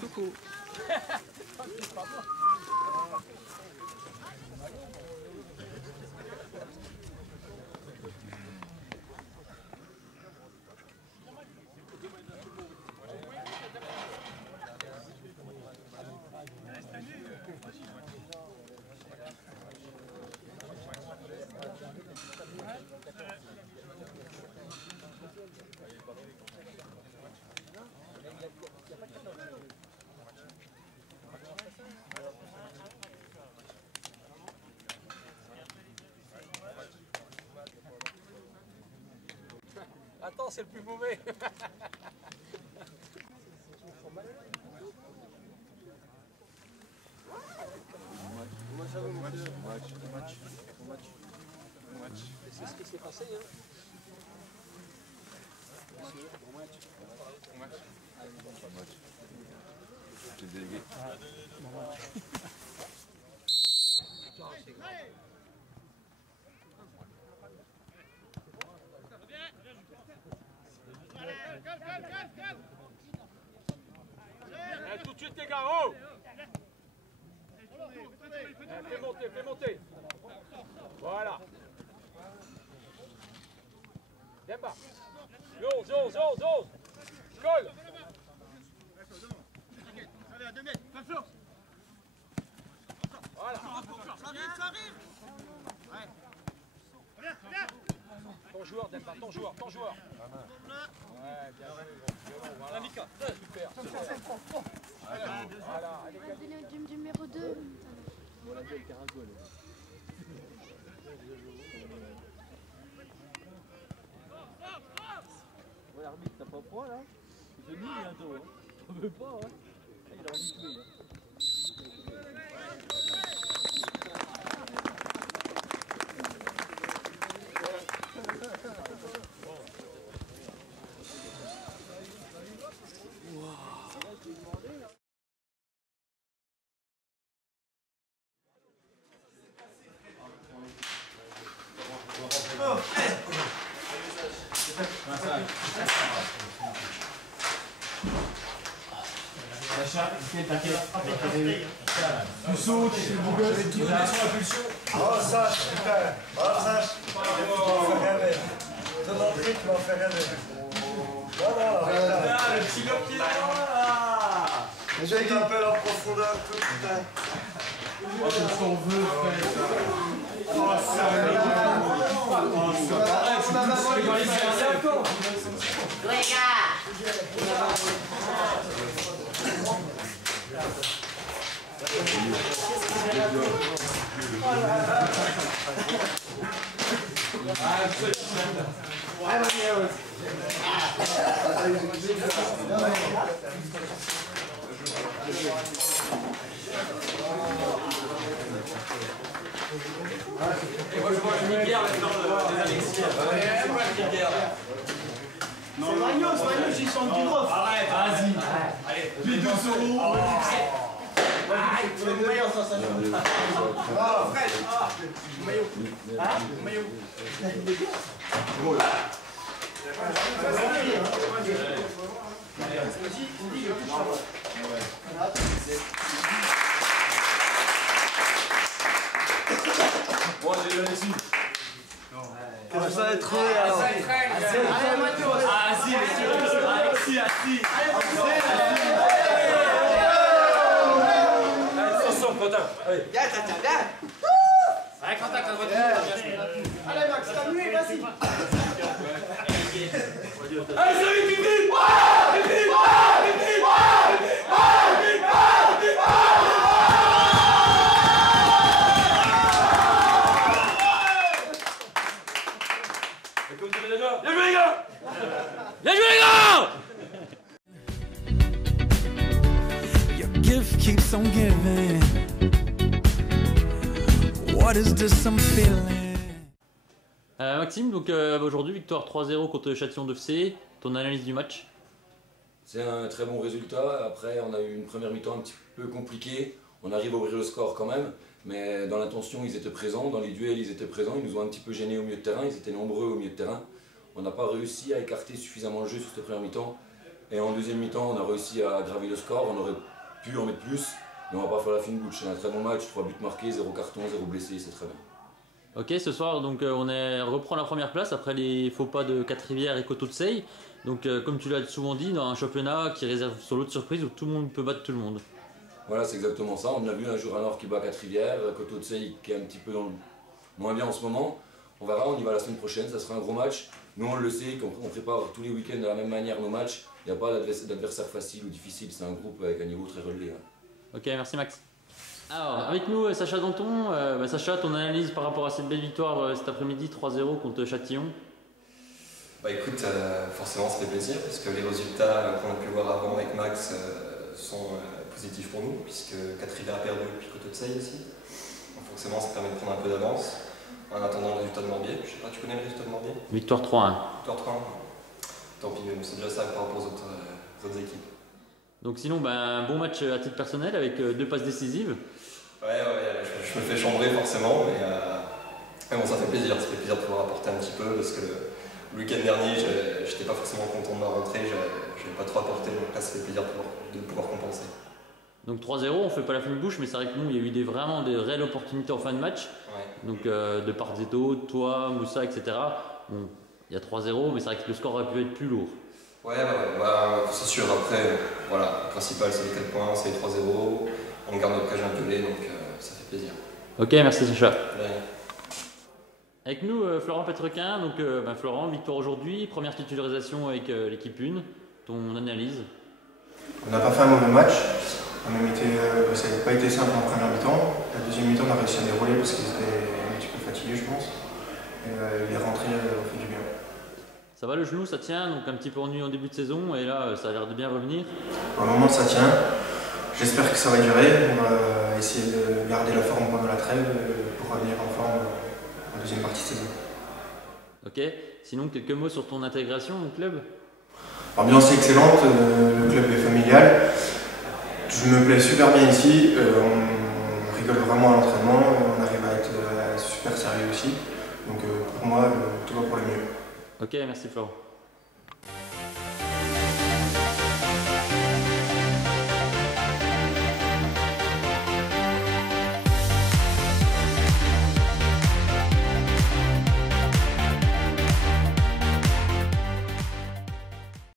Coucou. Attends, c'est le plus mauvais. Comment ça va, mon match? C'est ce qui s'est passé, hein. Bon match. J'ai délégué. Tout de suite les gars, oh! Fais monter. Voilà. Demba. J'ose. Colle. Allez, à 2 mètres, Voilà. ça arrive. Ouais. Ton joueur, Demba, ton joueur. Ouais, bien joué. Voilà. Super. Voilà. Allez, Numéro 2. Voilà, quel caracol. Ouais, l'arbitre, t'as pas froid là? Il fait nuit bientôt, hein? T'en veux pas, hein? Ah, il a envie de jouer, hein? Tu sautes, tu fais le bouger, tu mets sur la pulsion. Oh, Sach, putain. Oh, Sach. Tu vas faire rêver. Ton entrée, tu vas faire rêver. Non, le petit lobe qui est là. Je t'appelle en profondeur, tout, putain. Oh, c'est ce qu'on veut, frère. Oh, ça Et moi je vois une bière maintenant des Alexiens. C'est Magnos, ils sont du gros. Arrête, vas-y. Allez, les 2 euros. Le meilleur, ça joue. Ah, fraîche. Maillot. Maillot. Bon, j'ai donné ici. Qu'est-ce que ça va être trouvé alors? assis. Attention, potin. Allez. Viens. Allez, contact, la voiture. Allez, Max, t'as mué, vas-y. Allez, salut, Pipi. Pipi. keeps on giving. What is this I'm feeling? Maxime, donc aujourd'hui victoire 3-0 contre Châtillon de FC, ton analyse du match? C'est un très bon résultat. Après, on a eu une première mi-temps un petit peu compliquée. On arrive à ouvrir le score quand même, mais dans l'intention, ils étaient présents. Dans les duels, ils étaient présents. Ils nous ont un petit peu gênés au milieu de terrain. Ils étaient nombreux au milieu de terrain. On n'a pas réussi à écarter suffisamment le jeu sur cette première mi-temps. Et en deuxième mi-temps, on a réussi à aggraver le score. On aurait pu en mettre plus, mais on va pas faire la fine bouche. C'est un très bon match. 3 buts marqués, 0 carton, 0 blessé. C'est très bien. Ok, ce soir donc on reprend la première place après les faux pas de 4-Rivières et Coteau-de-Seye. Donc comme tu l'as souvent dit, dans un championnat qui réserve sur l'autre surprise où tout le monde peut battre tout le monde. Voilà, c'est exactement ça. On a vu un jour à Nord qui bat 4-Rivières, Coteau-de-Seye qui est un petit peu moins bien en ce moment. On verra, on y va la semaine prochaine, ça sera un gros match. Nous on le sait, on prépare tous les week-ends de la même manière nos matchs. Il n'y a pas d'adversaire facile ou difficile, c'est un groupe avec un niveau très relevé. Ok, merci Max. Alors, avec nous Sacha Danton. Sacha, ton analyse par rapport à cette belle victoire cet après-midi 3-0 contre Châtillon? Bah écoute, forcément ça fait plaisir parce que les résultats qu'on a pu voir avant avec Max sont positifs pour nous, puisque 4-Rivières a perdu puis Coteau-de-Seye aussi. Donc forcément ça permet de prendre un peu d'avance en attendant le résultat de Morbier. Je sais pas, tu connais le résultat de Morbier? Victoire 3-1. Victoire 3-1. Tant pis, mais c'est déjà ça par rapport aux autres équipes. Donc sinon, un bon match à titre personnel avec 2 passes décisives. Ouais, je me fais chambrer forcément, mais bon, ça fait plaisir. Ça fait plaisir de pouvoir apporter un petit peu parce que le week-end dernier, j'étais pas forcément content de ma rentrée, j'avais pas trop apporté, donc là ça fait plaisir de pouvoir compenser. Donc 3-0, on fait pas la fine bouche, mais c'est vrai que nous, il y a eu vraiment des réelles opportunités en fin de match. Ouais. Donc de part et d'autre, toi, Moussa, etc. Bon, il y a 3-0, mais c'est vrai que le score aurait pu être plus lourd. Ouais, c'est sûr. Après, voilà, le principal c'est les 4 points, c'est les 3-0. On garde notre cage un peu donc ça fait plaisir. Ok, merci Sacha. De rien. Avec nous, Florent Petrequin. Donc Florent, victoire aujourd'hui, première titularisation avec l'équipe 1. Ton analyse? On n'a pas fait un mauvais match. Ça n'a pas été simple en première mi-temps. La deuxième mi-temps, on a réussi à dérouler parce qu'ils étaient un petit peu fatigués, je pense. Et les rentrées ont fait du bien. Ça va le genou, ça tient, donc un petit peu ennuyé en début de saison, et là ça a l'air de bien revenir. Pour le moment ça tient, j'espère que ça va durer, on va essayer de garder la forme pendant la trêve pour revenir en forme en deuxième partie de saison. Ok, sinon quelques mots sur ton intégration au club? L'ambiance est excellente, le club est familial, je me plais super bien ici, on rigole vraiment à l'entraînement, on arrive à être super sérieux aussi, donc pour moi tout va pour le mieux. Ok, merci Florent.